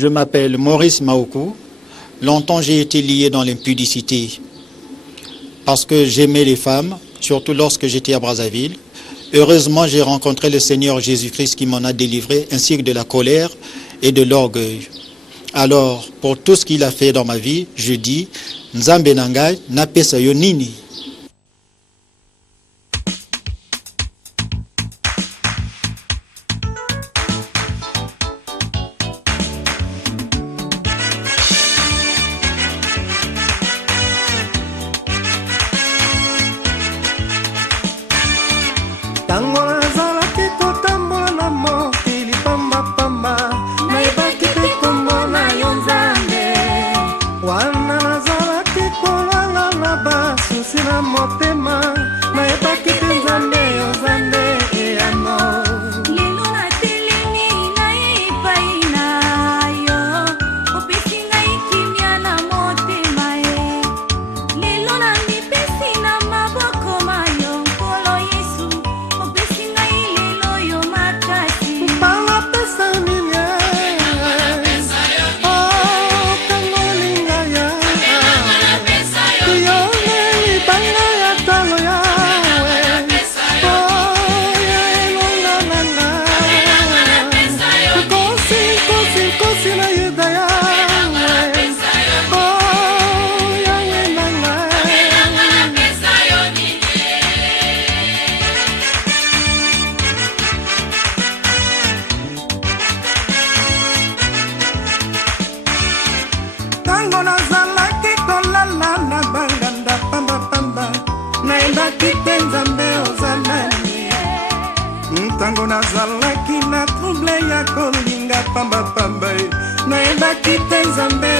Je m'appelle Maurice Maoukou. Longtemps j'ai été lié dans l'impudicité parce que j'aimais les femmes, surtout lorsque j'étais à Brazzaville. Heureusement, j'ai rencontré le Seigneur Jésus-Christ qui m'en a délivré, ainsi que de la colère et de l'orgueil. Alors, pour tout ce qu'il a fait dans ma vie, je dis, Nzambe nangai napesa yo nini. Tango nazalaki na trouble ya kolinga pamba pamba naenda kite Nzambe